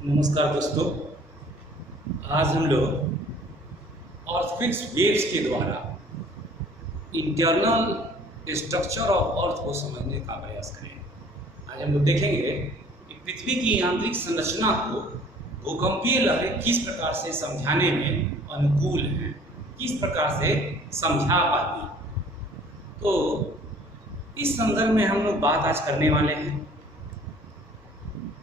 नमस्कार दोस्तों। आज हम लोग अर्थक्वेक्स वेव्स के द्वारा इंटरनल स्ट्रक्चर ऑफ अर्थ को समझने का प्रयास करेंगे। आज हम लोग देखेंगे कि पृथ्वी की यांत्रिक संरचना को भूकंपीय लहरें किस प्रकार से समझाने में अनुकूल हैं, किस प्रकार से समझा पाती हैं। तो इस संदर्भ में हम लोग बात आज करने वाले हैं।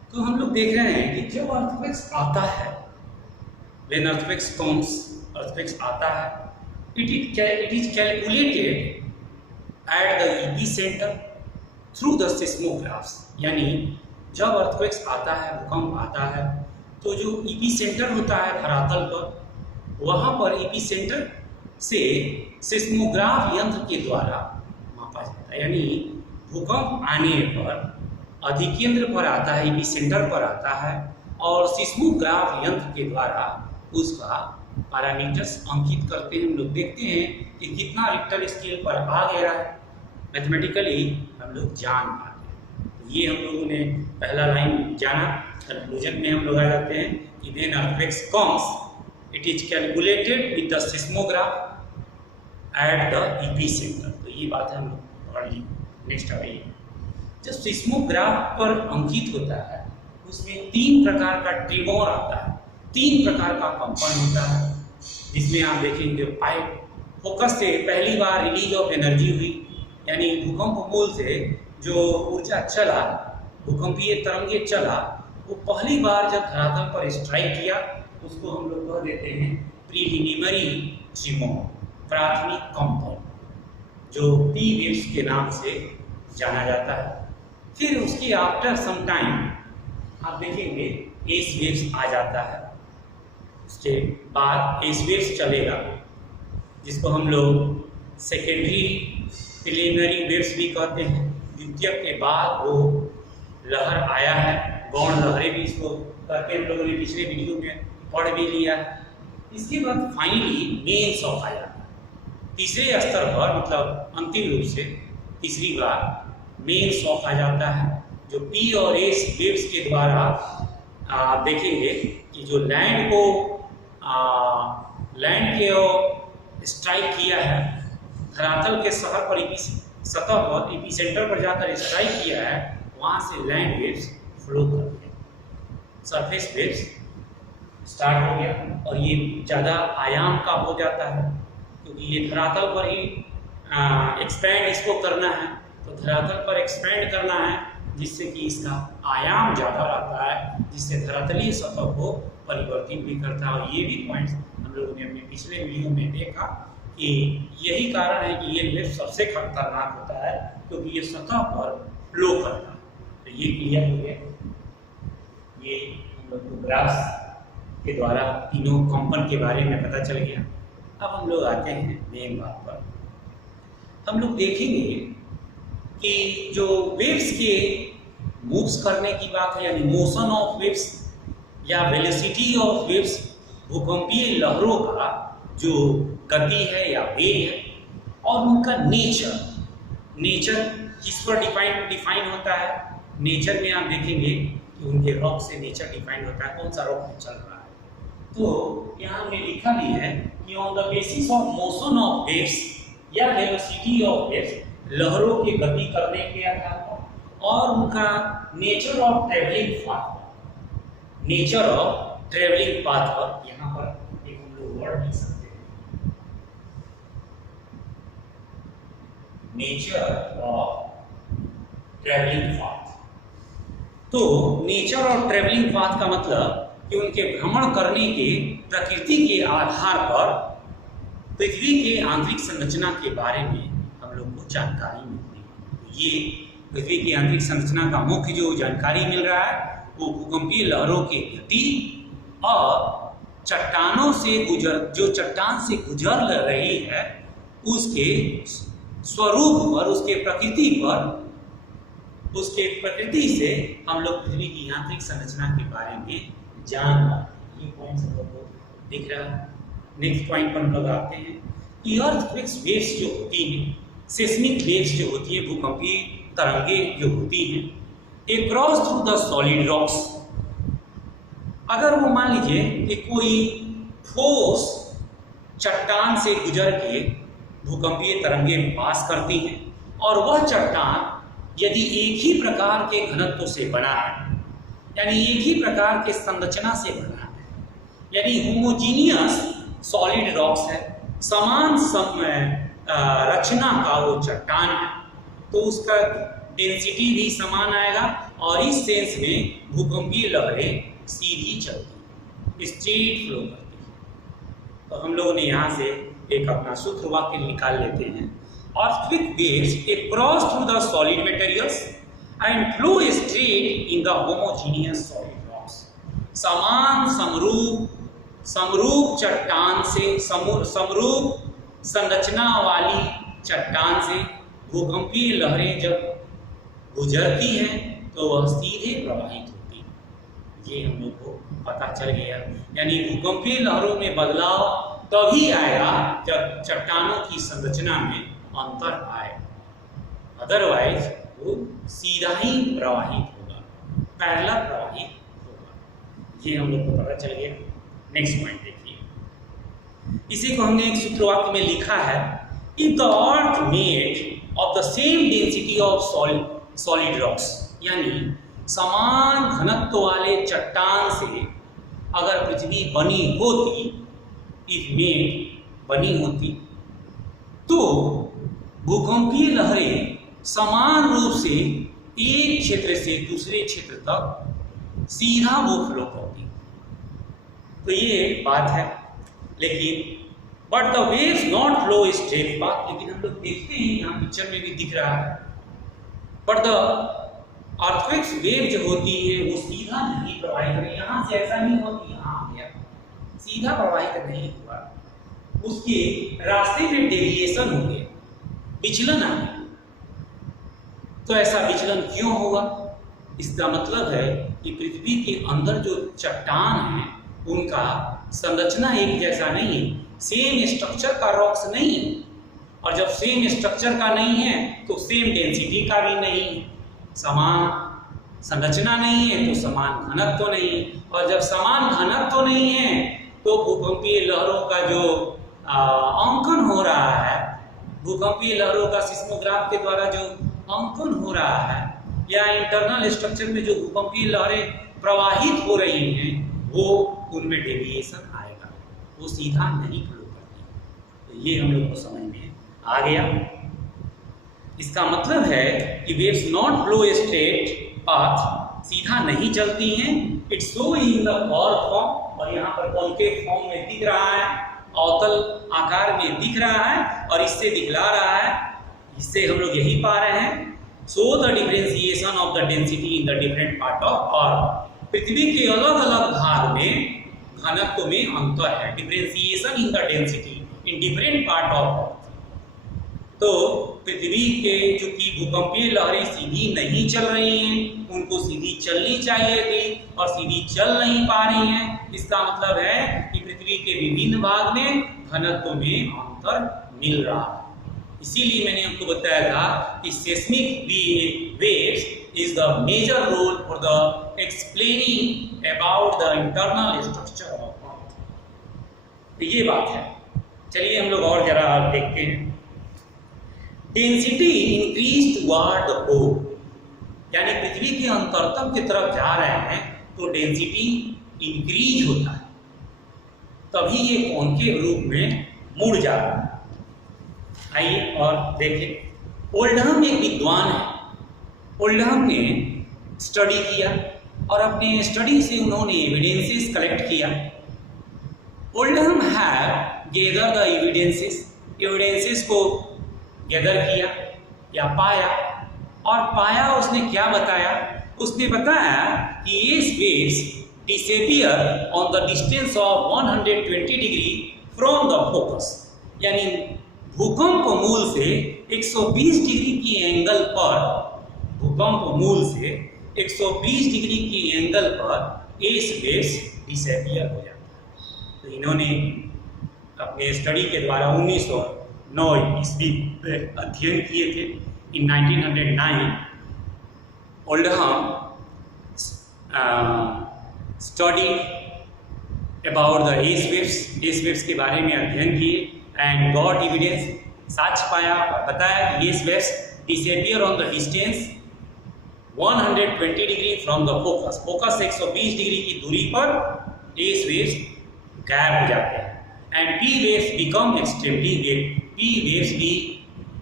तो हम लोग देख रहे हैं कि जब अर्थक्वेक्स आता है, व्हेन अर्थक्वेक्स कम्स, अर्थक्वेक्स आता है, it is calculated at the epicentre through the seismographs. यानी जब अर्थक्वेक्स आता है, भूकंप आता है, तो जो एपिसेंटर होता है धरातल पर, वहाँ पर एपिसेंटर से सिस्मोग्राफ यंत्र के द्वारा मापा जाता है। यानी भूकंप आने पर अधिकेंद्र पर आता है, एपिसेंटर पर आता है, और सिस्मोग्राफ यंत्र के द्वारा उसका पैरामीटर्स अंकित करते हैं। हम लोग देखते हैं कि कितना रिक्टर स्केल पर आ गया है, मैथमेटिकली हम लोग जान पाते हैं। तो ये हम लोगों ने पहला लाइन जाना। कंक्लूजन में हम लोग आ जाते हैं कि when earthquakes comes it is calculated with the seismograph eight the epicentre. तो ये बात है हम लोग पढ़ ली। नेक्स्ट आ गई, जब सिस्मोग्राफ पर अंकित होता है उसमें 3 प्रकार का ट्रिमोर आता है, 3 प्रकार का कंपन होता है, जिसमें आप देखेंगे पाइप फोकस से पहली बार रिलीज ऑफ एनर्जी हुई। यानी भूकंप मूल से जो ऊर्जा चला, भूकंपीय तरंगे चला, वो पहली बार जब धरातल पर स्ट्राइक किया उसको हम लोग कह देते हैं प्रीलिमिनरी ट्रिमोर, प्राथमिक कंपन, जो पी वेव्स के नाम से जाना जाता है। फिर उसके आफ्टर सम टाइम आप देखेंगे एस वेव्स आ जाता है। उसके बाद एस वेव्स चलेगा, जिसको हम लोग सेकेंडरी प्रीलिमिनरी वेव्स भी कहते हैं। द्वितीयक के बाद वो लहर आया है, गौण लहरें भी इसको करके हम लोगों ने पिछले वीडियो में पढ़ भी लिया है। इसके बाद फाइनली मेन शॉक आ जाता है। तीसरे स्तर पर, मतलब अंतिम रूप से तीसरी बार मेन शॉक आ जाता है, जो पी और एस वेव्स के द्वारा आप देखेंगे कि जो लैंड के स्ट्राइक किया है, धरातल के सतह पर एपिसेंटर पर जाकर स्ट्राइक किया है, वहाँ से लैंड वेव्स फ्लो करते हैं, सरफेस वेव्स स्टार्ट हो गया। और ये ज़्यादा आयाम का हो जाता है, क्योंकि ये धरातल पर ही एक्सपैंड इसको करना है, तो धरातल पर एक्सपैंड करना है, जिससे कि इसका आयाम ज़्यादा रहता है, जिससे धरातलीय सतह को परिवर्तित भी करता है। और ये भी पॉइंट्स हम लोगों ने अपने पिछले वीडियो में देखा कि यही कारण है कि ये वेव सबसे खतरनाक होता है, क्योंकि ये सतह पर फ्लो करता है। तो ये क्लियर हो गया। ये हम लोग को ग्राफ्स के द्वारा तीनों कंपन के बारे में पता चल गया। अब हम लोग आते हैं मेन बात पर। हम लोग देखेंगे कि जो वेव्स के मूव्स करने की बात है, यानी मोशन ऑफ वेव्स या वेलोसिटी ऑफ वेव्स, भूकंपीय लहरों का जो गति है या वेग है, और उनका नेचर किस पर डिफाइन होता है। नेचर में आप देखेंगे कि उनके रॉक से नेचर डिफाइन होता है, कौन सा रॉक में चल रहा है। तो यहाँ हमने लिखा भी है कि on the basis of motion of waves या वेलोसिटी ऑफ वेव्स, लहरों की गति करने के आधार पर, और उनका nature of travelling path, nature of travelling path पर, यहाँ पर एक हम लोग वर्ड लिख सकते हैं, नेचर ऑफ ट्रेवलिंग पाथ। तो नेचर ऑफ ट्रेवलिंग पाथ का मतलब कि उनके भ्रमण करने के प्रकृति के आधार पर पृथ्वी के आंतरिक संरचना के बारे में हम लोग को जानकारी मिलती है। ये पृथ्वी की आंतरिक संरचना का मुख्य जो जानकारी मिल रहा है, वो भूकंपीय लहरों की गति और चट्टानों से जो चट्टान से गुजर रही है उसके स्वरूप पर, उसके प्रकृति पर, उसके प्रकृति से हम लोग पृथ्वी की आंतरिक संरचना के बारे में जान पाते हैं। ये पॉइंट हम लोग को दिख रहा है। नेक्स्ट पॉइंट पर हम लोग आते हैं कि अर्थक्वेक्स वेव्स जो होती हैं, सेस्मिक वेव्स जो होती है, भूकंपीय तरंगे जो होती हैं, across through the solid rocks, अगर वो मान लीजिए कि कोई ठोस चट्टान से गुजर के भूकंपीय तरंगें पास करती हैं और वह चट्टान यदि एक ही प्रकार के घनत्व से बना है, यानी एक ही प्रकार के संरचना से बना है, यानी होमोजीनियस सॉलिड रॉक्स है, समान रचना का वो चट्टान है, तो उसका डेंसिटी भी समान आएगा और इस सेंस में भूकंपीय लहरें सीधी चलती, स्ट्रेट फ्लो करती है। तो हम लोगों ने यहाँ से एक अपना सूत्र वाक्य निकाल लेते हैं। Earthquake waves cross through the solid materials and flow straight in the homogeneous solid rocks. समान समरूप चट्टान से समरूप संरचना वाली चट्टान से भूकंपीय लहरें जब गुजरती हैं तो वह सीधे प्रवाहित होती है। ये हम लोग को पता चल गया, यानी भूकंपीय लहरों में बदलाव तभी आएगा जब चट्टानों की संरचना में अंतर आए, अदरवाइज वो सीधा ही प्रवाहित होगा, पैरेलल प्रवाहित होगा। ये हम लोग को पता चल गया। नेक्स्ट पॉइंट देखिए, इसी को हमने एक सूत्र वाक्य में लिखा है, if the earth made of the same density of solid rocks, यानी समान घनत्व वाले चट्टान से अगर पृथ्वी बनी होती, इफ मेड बनी होती, तो भूकंपीय लहरें समान रूप से एक क्षेत्र से दूसरे क्षेत्र तक सीधा वो फ्लो करती। तो ये बात है, लेकिन but the waves not flow straight path, लेकिन हम लोग देखते हैं यहाँ पिक्चर में भी दिख रहा है, बट द अर्थक्वेक्स वेव जो होती है वो सीधा नहीं प्रवाहित कर रही, यहाँ से ऐसा नहीं होती, यहाँ आ गया, सीधा प्रवाहित नहीं हुआ, उसके रास्ते में डेविएशन हो गया, विचलन आ गया। तो ऐसा विचलन क्यों होगा? इसका मतलब है कि पृथ्वी के अंदर जो चट्टान है उनका संरचना एक जैसा नहीं है, सेम स्ट्रक्चर का रॉक्स नहीं है, और जब सेम स्ट्रक्चर का नहीं है तो सेम डेंसिटी का भी नहीं है, समान संरचना नहीं है तो समान घनत्व नहीं है, और जब समान घनत्व नहीं है तो भूकंपीय लहरों का जो अंकन हो रहा है, भूकंपीय लहरों का सिस्मोग्राफ के द्वारा जो अंकन हो रहा है, या इंटरनल स्ट्रक्चर में जो भूकंपीय लहरें प्रवाहित हो रही हैं, वो उनमें डेविएशन आएगा, वो सीधा नहीं फ्लो करती। तो ये हम लोग को समझ में आ गया। इसका मतलब है कि waves not flow straight path, सीधा नहीं चलती हैं, it's show in the curve form, और यहाँ पर कॉन्केव फॉर्म में दिख रहा है, अवतल आकार में दिख रहा है, और इससे दिखला रहा है, इससे हम लोग यही पा रहे हैं, so the differentiation of the density in the different part of Earth. पृथ्वी के अलग अलग भाग में घनत्व में अंतर है, differentiation in the density in different part of अर्थ। तो पृथ्वी के चूंकि भूकंपीय लहरें सीधी नहीं चल रही हैं, उनको सीधी चलनी चाहिए थी और सीधी चल नहीं पा रही हैं, इसका मतलब है कि पृथ्वी के विभिन्न भाग में घनत्व में अंतर मिल रहा है। इसीलिए मैंने आपको बताया था कि seismic waves is the major role for the explaining about the internal structure of अर्थ। तो ये बात है। चलिए हम लोग और जरा देखते हैं। डेंसिटी इंक्रीज टुवर्ड द पोल, यानी पृथ्वी के अंतरतम की तरफ जा रहे हैं तो डेंसिटी इंक्रीज होता है, तभी ये कॉन्केव रूप में मुड़ जा रहा है। आइए और देखें। ओल्डहम एक विद्वान है, ओल्डहम ने स्टडी किया और अपने स्टडी से उन्होंने एविडेंसेस कलेक्ट किया। Oldham have gather the evidences को गैदर किया या पाया, और पाया उसने क्या बताया? उसने बताया कि ये waves disappear on the distance of 120 degree from the focus, यानी भूकंप मूल से 120 डिग्री की एंगल पर, भूकंप मूल से 120 डिग्री की एंगल पर एस वेव्स डिसअपीयर हो जाता है। तो इन्होंने अपने स्टडी के द्वारा 1909 ईस्वी में अध्ययन किए थे। इन 1909 Oldham studied about the S waves के बारे में अध्ययन किए एंड गॉट एविडेंस, साक्ष्य पाया और बताया कि S waves disappear on the distance 120 degree from the focus, focus से 120 डिग्री की दूरी पर एस वेव्स गायब हो जाते हैं। And P waves become extremely weak, P waves भी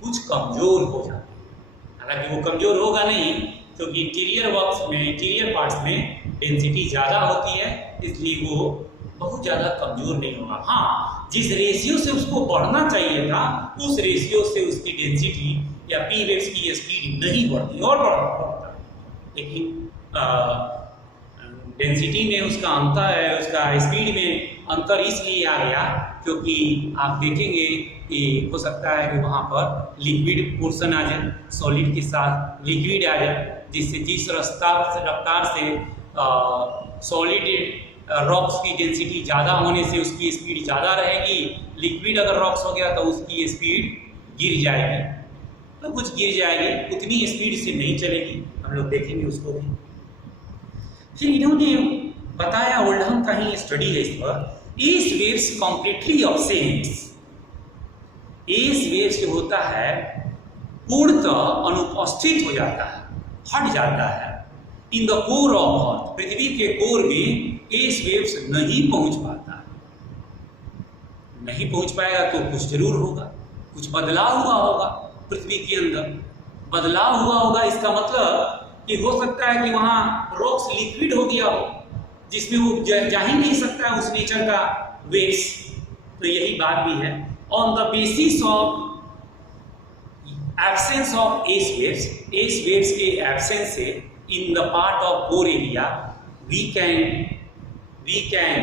कुछ कमजोर हो जाते हैं। हालांकि वो कमजोर होगा नहीं क्योंकि इंटीरियर पार्ट्स में डेंसिटी ज़्यादा होती है, इसलिए वो बहुत ज़्यादा कमजोर नहीं होगा। हाँ, जिस रेशियो से उसको बढ़ना चाहिए था उस रेशियो से उसकी डेंसिटी या पी वेव्स की स्पीड नहीं बढ़ती और बढ़ता है, लेकिन डेंसिटी में उसका अंतर है, उसका स्पीड में अंतर इसलिए आ गया क्योंकि आप देखेंगे कि हो सकता है कि वहाँ पर लिक्विड पोर्शन आ जाए, सॉलिड के साथ लिक्विड आ जाए, जिससे जिस रफ्तार से सॉलिड रॉक्स की डेंसिटी ज़्यादा होने से उसकी स्पीड ज़्यादा रहेगी, लिक्विड अगर रॉक्स हो गया तो उसकी स्पीड गिर जाएगी, तो कुछ गिर जाएगी, उतनी स्पीड से नहीं चलेगी। हम लोग देखेंगे उसको भी। फिर इन्होंने बताया, ओल्डहम का ही स्टडी है इस पर, S waves completely absent, S waves जो होता है पूर्णतः अनुपस्थित हो जाता है, हट जाता है in the core of Earth, पृथ्वी के कोर में एस वेव्स नहीं पहुंच पाता, नहीं पहुंच पाएगा तो कुछ जरूर होगा, कुछ बदलाव हुआ होगा पृथ्वी के अंदर, बदलाव हुआ होगा। इसका मतलब कि हो सकता है कि वहाँ रॉक्स लिक्विड हो गया हो जिसमें वो जा ही नहीं सकता उस नेचर का वेव्स, तो यही बात भी है। On the basis of absence of S waves के एब्सेंस से in the part of core area we can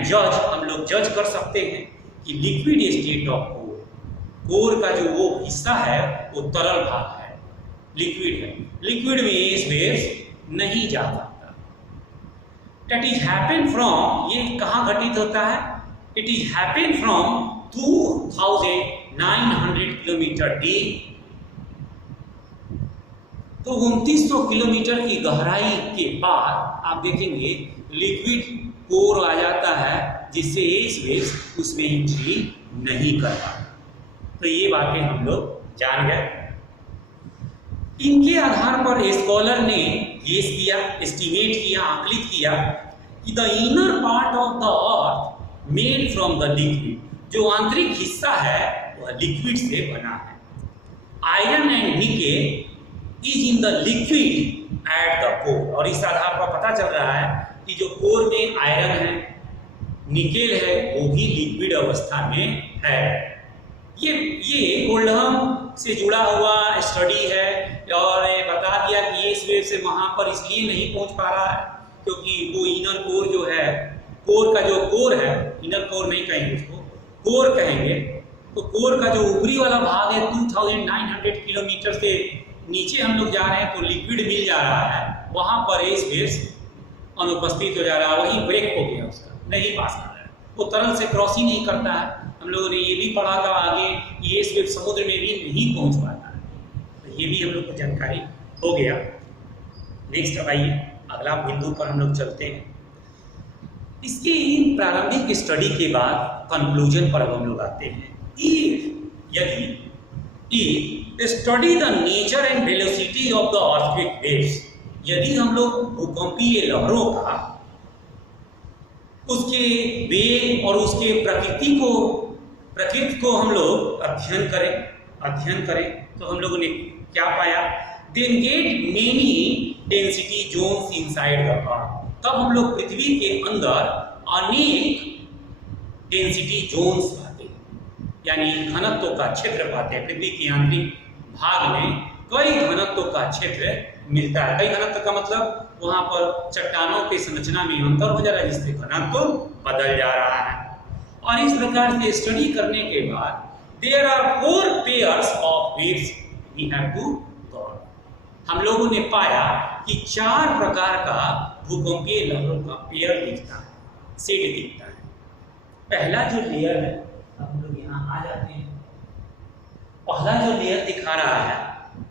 जज, हम लोग जज कर सकते हैं कि लिक्विड स्टेट ऑफ कोर का जो वो हिस्सा है वो तरल भाग है, लिक्विड है, लिक्विड में एस वेव्स नहीं जा पाता। दैट इज हैपन फ्रॉम, ये कहाँ घटित होता है? It is happen from 2900 kilometre deep, तो 2900 किलोमीटर की गहराई के बाद आप देखेंगे लिक्विड कोर आ जाता है जिससे एस वेव्स उसमें एंट्री नहीं कर पाता। तो ये बातें हम लोग जान गए। इनके आधार पर स्कॉलर ने गेस किया, एस्टिमेट किया, आकलित किया कि the inner part of the earth made from the liquid, जो आंतरिक हिस्सा है वह लिक्विड से बना है। Iron and nickel is in the liquid at the core, और इस आधार पर पता चल रहा है कि जो कोर में आयरन है, निकेल है, वो भी लिक्विड अवस्था में है। ये ओल्डहम से जुड़ा हुआ स्टडी है और ये बता दिया कि इस वेव से वहाँ पर इसलिए नहीं पहुँच पा रहा है क्योंकि वो इनर कोर जो है, कोर का जो कोर है, इनर कोर नहीं कहेंगे उसको, कोर कहेंगे, तो कोर का जो ऊपरी वाला भाग है 2900 किलोमीटर से नीचे हम लोग जा रहे हैं तो लिक्विड मिल जा रहा है, वहाँ पर एस वेव्स अनुपस्थित हो जा रहा है, वही ब्रेक हो गया, उसका नहीं पास कर रहा है, वो तरल से क्रॉस ही नहीं करता है। हम लोगों ने ये भी पढ़ा था आगे कि एस वेव समुद्र में भी नहीं पहुँच पाता है, तो ये भी हम लोग को जानकारी हो गया। नेक्स्ट अब आइए अगला बिंदु पर हम लोग चलते हैं। इसके इन प्रारंभिक स्टडी के बाद कंक्लूजन पर अब हम लोग आते हैं। यदि study the nature and velocity of the earthquake waves, यदि हम लोग भूकंपीय लहरों का उसके वेग और उसके प्रकृति को हम लोग अध्ययन करें तो हम लोगों ने क्या पाया? Then get many density zones inside the earth, तब हम लोग पृथ्वी के अंदर अनेक डेंसिटी जोन्स पाते हैं, यानी घनत्व का क्षेत्र पाते हैं। पृथ्वी के आंतरिक भाग में कई घनत्व का क्षेत्र मिलता है। कई घनत्व का मतलब वहां पर चट्टानों की संरचना में अंतर हो जा रहा है जिससे घनत्व बदल जा रहा है। और इस प्रकार से स्टडी करने के बाद there are 4 pairs of waves we have to got, हम लोगों ने पाया कि 4 प्रकार का भूकंपीय लहरों का पेयर दिखता है, सेट दिखता है। पहला जो लेयर है, अब हम लोग यहाँ आ जाते हैं, पहला जो लेयर दिखा रहा है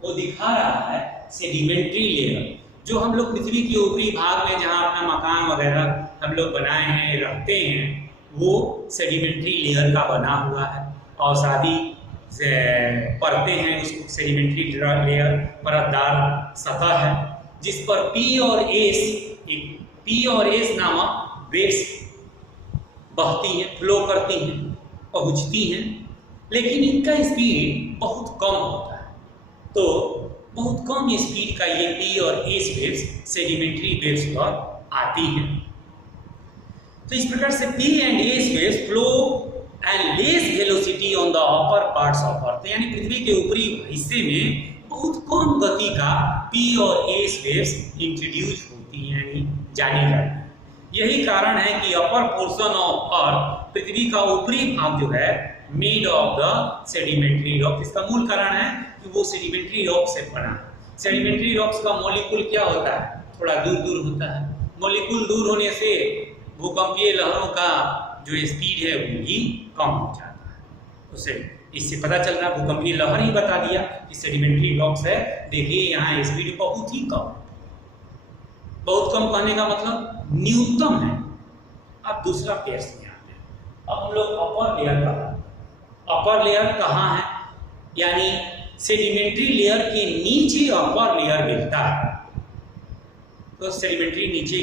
वो दिखा रहा है सेडिमेंट्री लेयर, जो हम लोग पृथ्वी के ऊपरी भाग में जहाँ अपना मकान वगैरह हम लोग बनाए हैं, रहते हैं, वो सेडिमेंट्री लेयर का बना हुआ है। अवसादी परतें हैं, उसको सेडिमेंट्री लेयर परतदार सतह है, जिस पर पी और एस नामक वेव्स बहती हैं, फ्लो करती हैं, पहुंचती हैं, लेकिन इनका स्पीड बहुत कम होता है। तो बहुत कम स्पीड का ये पी और एस वेव्स सेडिमेंट्री वेव्स पर आती हैं। तो इस प्रकार से P and S waves flow and less velocity on the upper parts of earth, यानी पृथ्वी के ऊपरी हिस्से में बहुत कम गति का पी और एस वेव्स इंट्रोड्यूस होती हैं, यानी जानी जाती है। यही कारण है कि अपर पोर्शन ऑफ अर्थ, पृथ्वी का ऊपरी भाग जो है, made of the sedimentary rock. इसका मूल कारण है कि वो सेडिमेंट्री रॉक से बना है। सेडिमेंट्री रॉक्स का मॉलिक्यूल क्या होता है, थोड़ा दूर दूर होता है। मॉलिक्यूल दूर होने से भूकंपीय लहरों का जो स्पीड है वो भी कम हो जाता है। उससे इससे पता चल रहा, भूकंपीय लहर ही बता दिया कि सेडिमेंट्री रॉक्स है। देखिए यहाँ स्पीड बहुत ही कम, बहुत कम कहने का मतलब न्यूनतम है। अब दूसरा केस में आते हैं। अब हम लोग अपर लेयर का, अपर लेयर कहाँ है, यानी सेडिमेंट्री लेयर के नीचे अपर लेयर मिलता है। तो सेडिमेंट्री नीचे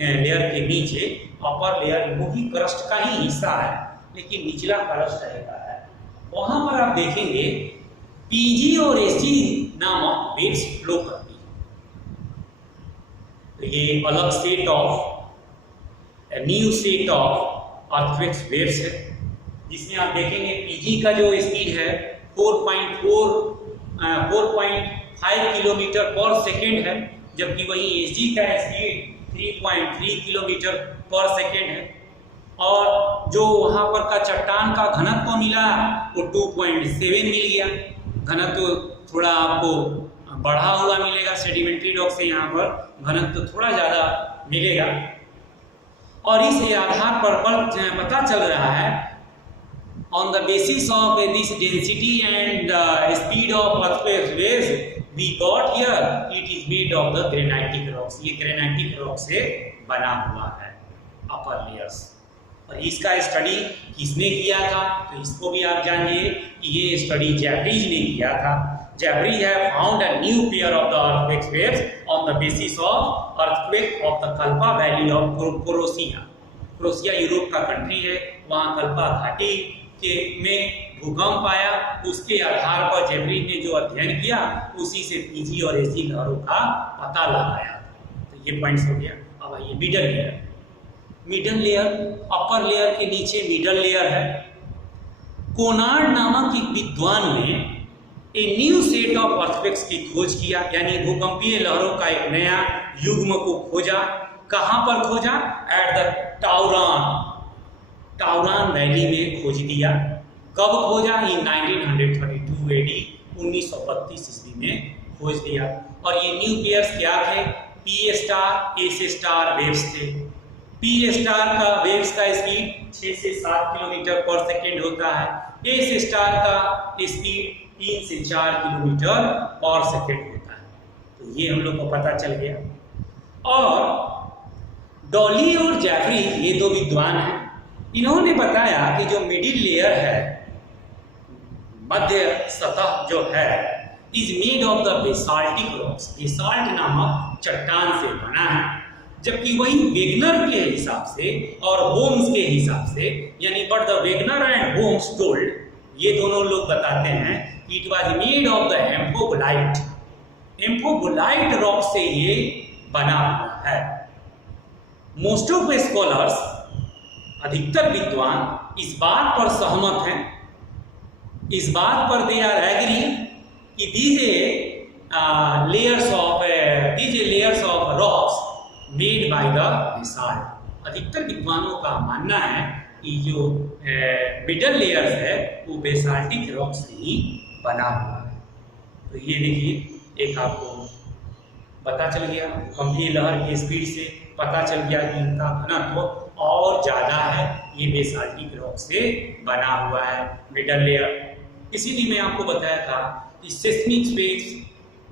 लेयर के नीचे अपर लेयर वही क्रस्ट का ही हिस्सा है, लेकिन निचला क्रस्ट रहता है। वहां पर आप देखेंगे पीजी और एसजी नामक वेव्स फ्लो करती है। तो ये अलग set of new set of earthquakes waves है, जिसमें आप देखेंगे पीजी का जो स्पीड है 4.5 किलोमीटर पर सेकेंड है, जबकि वही एसजी का स्पीड 3.3 किलोमीटर पर सेकेंड है। और जो वहां पर का चट्टान का घनत्व मिला वो 2.7 मिल गया। घनत्व थोड़ा आपको बढ़ा हुआ मिलेगा, सेडिमेंट्री रॉक से यहाँ पर घनत्व थोड़ा ज़्यादा मिलेगा। और इस आधार पर पता चल रहा है, on the basis of this density and speed of earthquake waves, we got here it is made of the granitic rocks। ये granitic rock से बना हुआ है upper layers। और इसका स्टडी किसने किया था, तो इसको भी आप जानिए कि ये स्टडी जैफ्रीज ने किया था। Jeffreys have found a new pair of the earthquake waves on the basis of earthquake of the Kalpa Valley of Croatia। Croatia Europe का कंट्री है, वहाँ कल्पा घाटी के में भूकंप आया। उसके आधार पर जैफ्रीज ने जो अध्ययन किया उसी से पीजी और एसजी लहरों का पता लगाया। तो ये पॉइंट्स हो गया। अब आइए middle layer. Middle layer, upper layer के नीचे मिडल लेयर है। कोनार्ड नामक एक विद्वान ने a new set of earthquakes की खोज किया, यानी भूकंपीय लहरों का एक नया युग्म को खोजा। कहाँ पर खोजा? एट द टाउरान वैली में खोज दिया। कब खोजा? इन 1932 एडी, 1932 ईस्वी में खोज दिया। और ये न्यू पेयर्स क्या थे? P star, S star waves थे। पी स्टार का वेव्स का स्पीड 6 से 7 किलोमीटर पर सेकेंड होता है। एस स्टार का स्पीड 3 से 4 किलोमीटर पर सेकेंड होता है। तो ये हम लोग को पता चल गया। और डॉली और जैफ्रीज, ये दो विद्वान हैं, इन्होंने बताया कि जो मिडिल लेयर है, मध्य सतह जो है, is made of the basaltic rocks. Basalt नामक चट्टान से बना है। जबकि वही वेगनर के हिसाब से और होम्स के हिसाब से, यानी but the Wegener and Holmes told, ये दोनों लोग बताते हैं it was made of the amphibolite. Amphibolite rock से ये बना हुआ है। मोस्ट ऑफ स्कॉलर्स, अधिकतर विद्वान इस बात पर सहमत हैं, इस बात पर दे आर एग्री कि these layers of rocks made by the basalt। अधिकतर विद्वानों का मानना है कि जो मिडल लेयर्स है वो बेसाल्टिक रॉक से ही बना हुआ है। तो ये देखिए, एक आपको पता चल गया, भूकंपीय लहर की स्पीड से पता चल गया कि इनका घनत्व और ज़्यादा है। ये बेसाल्टिक रॉक से बना हुआ है मिडल लेयर। इसीलिए मैं आपको बताया था कि seismic space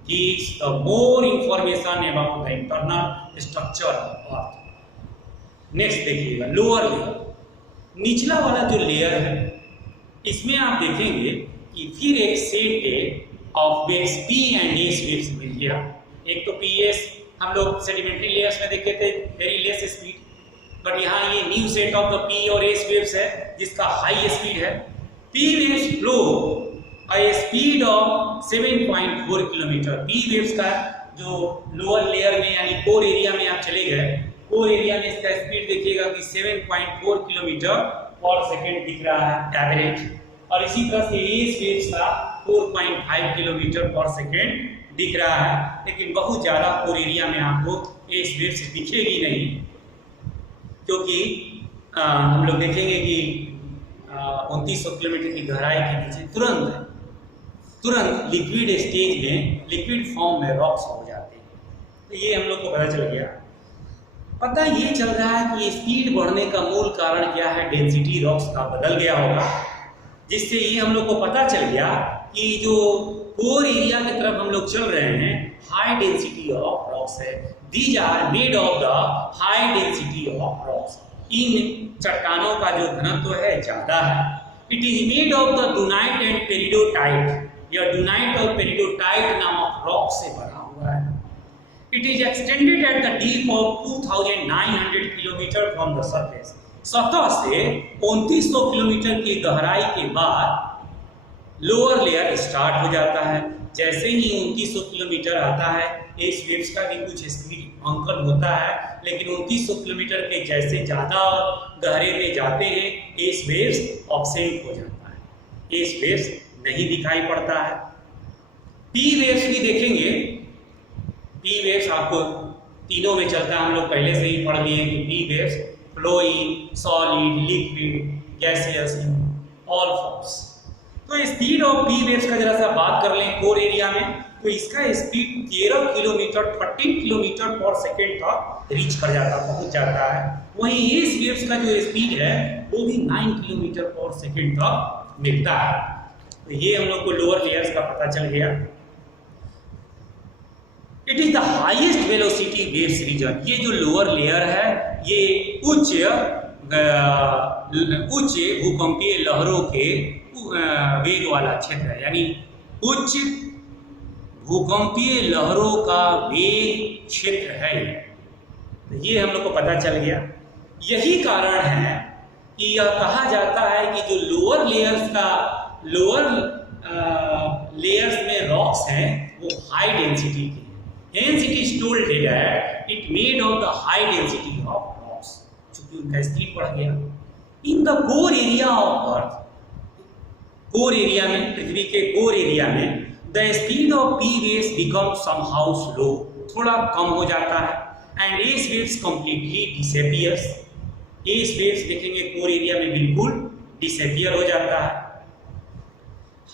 gives the more information about the internal structure of Earth। Next देखिएगा लोअर लेयर। निचला वाला जो लेयर है इसमें आप देखेंगे कि फिर एक set of waves P and S waves मिल गया। एक तो पी एस हम लोग सेडिमेंट्री लेयर्स में देखे थे वेरी लेस स्पीड, बट यहाँ ये new set of the P और एस वेव्स है जिसका हाई स्पीड है। P waves flow a speed of 7.4 kilometre. P waves का जो लोअर लेयर में यानी कोर एरिया में आप चले गए, कोर एरिया में इसका स्पीड देखिएगा कि 7.4 किलोमीटर पर सेकंड दिख रहा है एवरेज, और इसी तरह से एस वेव्स का 4.5 किलोमीटर पर सेकंड दिख रहा है। लेकिन बहुत ज़्यादा कोर एरिया में आपको एस वेव्स दिखेगी नहीं, क्योंकि हम लोग देखेंगे कि 2900 किलोमीटर की गहराई के नीचे तुरंत लिक्विड स्टेज में, लिक्विड फॉर्म में रॉक्स हो जाते हैं। तो ये हम लोग को पता चल गया। पता ये चल रहा है कि स्पीड बढ़ने का मूल कारण क्या है, डेंसिटी रॉक्स का बदल गया होगा, जिससे ये हम लोग को पता चल गया कि जो कोर एरिया की तरफ हम लोग चल रहे हैं हाई डेंसिटी ऑफ रॉक्स है। These are made of the high density of rocks. इन चट्टानों का जो घनत्व है ज्यादा है। It is made of the dunite and peridotite. यह डूनाइट और पेरिडोटाइट नामक रॉक से बना हुआ है। It is extended at the deep of 2900 kilometre from the surface. सतह से 2900 किलोमीटर की गहराई के बाद लोअर लेयर स्टार्ट हो जाता है। जैसे ही 2900 किलोमीटर आता है, एस वेव्स का भी कुछ स्पीड अंकन होता है, लेकिन 2900 किलोमीटर के जैसे ज़्यादा गहरे में जाते हैं, एस वेव्स ऑब्सेंट हो जाता है, एस वेव्स नहीं दिखाई पड़ता है। पी वेव्स भी देखेंगे। पी वेव्स आपको तीनों में चलता है, हम लोग पहले से ही पढ़ लिए कि P waves flowing, solid, liquid, gaseous in all forms. तो स्पीड ऑफ पी वेव्स का जरा सा बात कर लें कोर एरिया में, तो इसका स्पीड 13 किलोमीटर 13 किलोमीटर पर सेकेंड तक रीच कर जाता, पहुंच जाता है। वहीं एस वेव्स का जो स्पीड है वो भी 9 किलोमीटर पर सेकेंड तक मिलता है। तो ये हम लोग को लोअर लेयर्स का पता चल गया। It is the highest velocity waves region. ये जो लोअर लेयर है ये उच्च भूकंपीय लहरों के वेग वाला क्षेत्र है, यानी उच्च भूकंपीय लहरों का वेग क्षेत्र है। तो ये हम लोग को पता चल गया। यही कारण है कि यह कहा जाता है कि जो लोअर लेयर्स में रॉक्स हैं वो हाई डेंसिटी के हैं। Hence it is told that it made of the high density of rocks, चूंकि उनका स्पीड बढ़ गया। In the core area of Earth, core area में, पृथ्वी के कोर एरिया में, the speed of P waves becomes somehow slow, थोड़ा कम हो जाता है, and S waves completely disappears। S waves देखेंगे कोर एरिया में बिल्कुल डिसअपियर हो जाता है।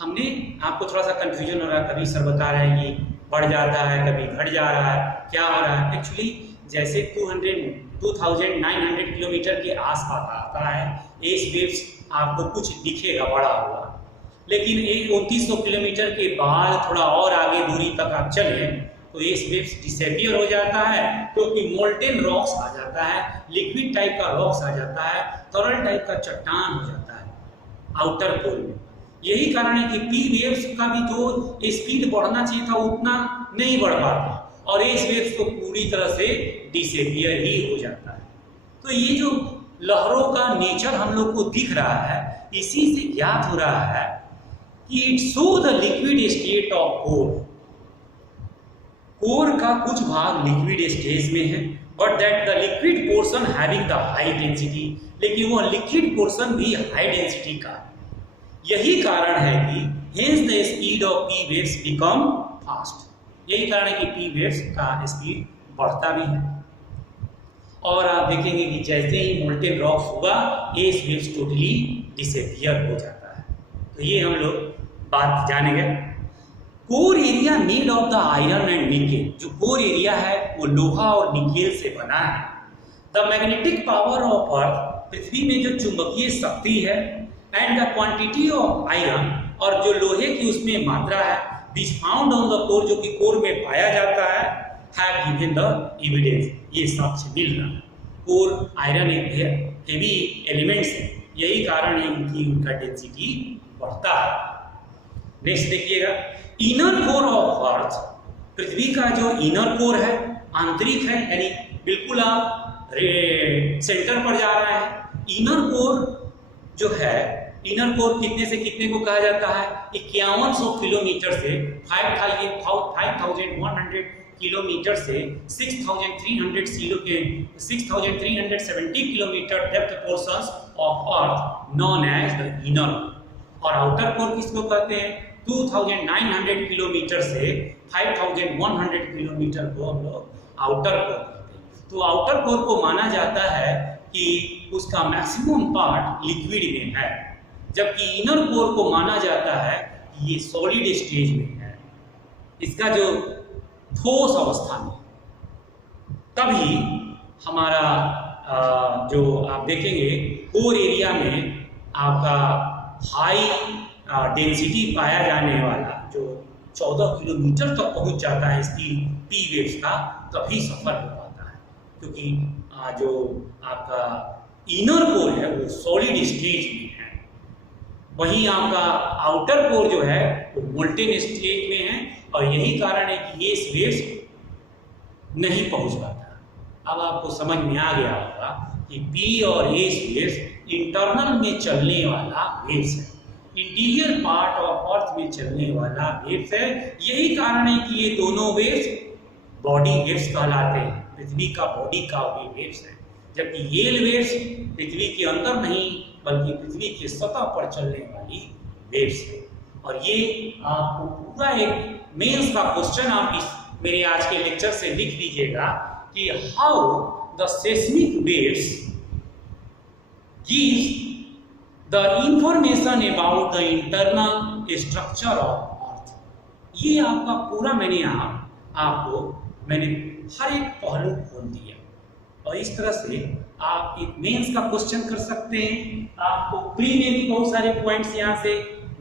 हमने आपको थोड़ा सा कंफ्यूजन हो रहा है, कभी सर बता रहे हैं कि बढ़ जाता है, कभी घट जा रहा है, क्या हो रहा है। एक्चुअली जैसे 2900 किलोमीटर के आसपास आता है एस वेव्स आपको कुछ दिखेगा बड़ा हुआ, लेकिन 2900 किलोमीटर के बाद थोड़ा और आगे दूरी तक आप चले तो एस वेव्स डिसअपियर हो जाता है, क्योंकि मोल्टेन रॉक्स आ जाता है, लिक्विड टाइप का रॉक्स आ जाता है, तरल टाइप का चट्टान हो जाता है आउटर पोल में। यही कारण है कि पी वेव्स का भी जो स्पीड बढ़ना चाहिए था उतना नहीं बढ़ पाता, और एस वेव्स तो पूरी तरह से डिसअपियर ही हो जाता है। तो ये जो लहरों का नेचर हम लोग को दिख रहा है, इसी से ज्ञात हो रहा है कि it show the liquid state of core. Core का कुछ भाग लिक्विड स्टेज में है, but that the liquid portion having the high density, लेकिन वह लिक्विड पोर्शन भी हाई डेंसिटी का है। यही कारण है कि hence the speed of P waves become fast। यही कारण है कि P waves का स्पीड बढ़ता भी है। और आप देखेंगे कि जैसे ही मोल्टेन रॉक्स होगा एस वेव्स टोटली डिसअपियर हो जाता है। तो ये हम लोग बात जानेंगे। Core area made of the iron and nickel. जो कोर एरिया है वो लोहा और निकेल से बना है। The magnetic power of Earth, पृथ्वी में जो चुंबकीय शक्ति है, and the quantity of iron, और जो लोहे की उसमें मात्रा है, this found on the core, जो कि कोर में पाया जाता है, हैव गिवन द एविडेंस। ये साक्ष्य मिल रहा है। कोर आयरन एक हेवी एलिमेंट्स है, यही कारण है उनका डेंसिटी बढ़ता है। नेक्स्ट देखिएगा, इनर कोर ऑफ अर्थ, पृथ्वी का जो इनर कोर है, आंतरिक है, यानी बिल्कुल आप सेंटर पर जा रहे हैं। इनर कोर जो है, इनर कोर कितने से कितने को कहा जाता है? 5100 किलोमीटर से 5100 किलोमीटर से 6370 kilometre depth portions of earth known as the inner. और आउटर कोर किसको कहते हैं? 2900 किलोमीटर से 5100 किलोमीटर को हम लोग आउटर कोर कहते हैं। तो आउटर कोर को माना जाता है कि उसका मैक्सिमम पार्ट लिक्विड में है, जबकि इनर कोर को माना जाता है कि ये सॉलिड स्टेज में है, इसका जो ठोस अवस्था में। तभी हमारा जो आप देखेंगे कोर एरिया में आपका हाई डेंसिटी पाया जाने वाला जो 14 किलोमीटर तक पहुंच जाता है स्टील पी वेव्स का, तभी सफल हो पाता है, क्योंकि जो आपका इनर कोर है वो सॉलिड स्टेज में है, वहीं आपका आउटर कोर जो है वो मोल्टेन स्टेज में है। और यही कारण है कि ये वेव्स नहीं पहुंच पाता। अब आपको समझ में आ गया होगा कि पी और एस वेव्स इंटरनल में चलने वाला वेव्स है, इंटीरियर पार्ट ऑफ अर्थ में चलने वाला वेव्स है। यही कारण है कि ये दोनों वेव्स बॉडी वेव्स कहलाते हैं, पृथ्वी का बॉडी का वेव्स है, जबकि ये वेव्स पृथ्वी के अंदर नहीं बल्कि पृथ्वी की सतह पर चलने वाली वेव्स है। और ये आपको पूरा एक मेंस का क्वेश्चन आप इस मेरे आज के लेक्चर से लिख लीजिएगा कि how the seismic waves gives the information about the internal structure of अर्थ। ये आपका पूरा मैंने हर एक पहलू खोल दिया, और इस तरह से आप एक मेंस का क्वेश्चन कर सकते हैं। आपको प्री में भी बहुत सारे पॉइंट्स यहाँ से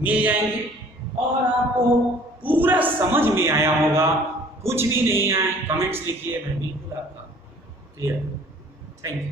मिल जाएंगे, और आपको पूरा समझ में आया होगा। कुछ भी नहीं आए कमेंट्स लिखिए, मैं बिल्कुल आपका क्लियर। Thank you.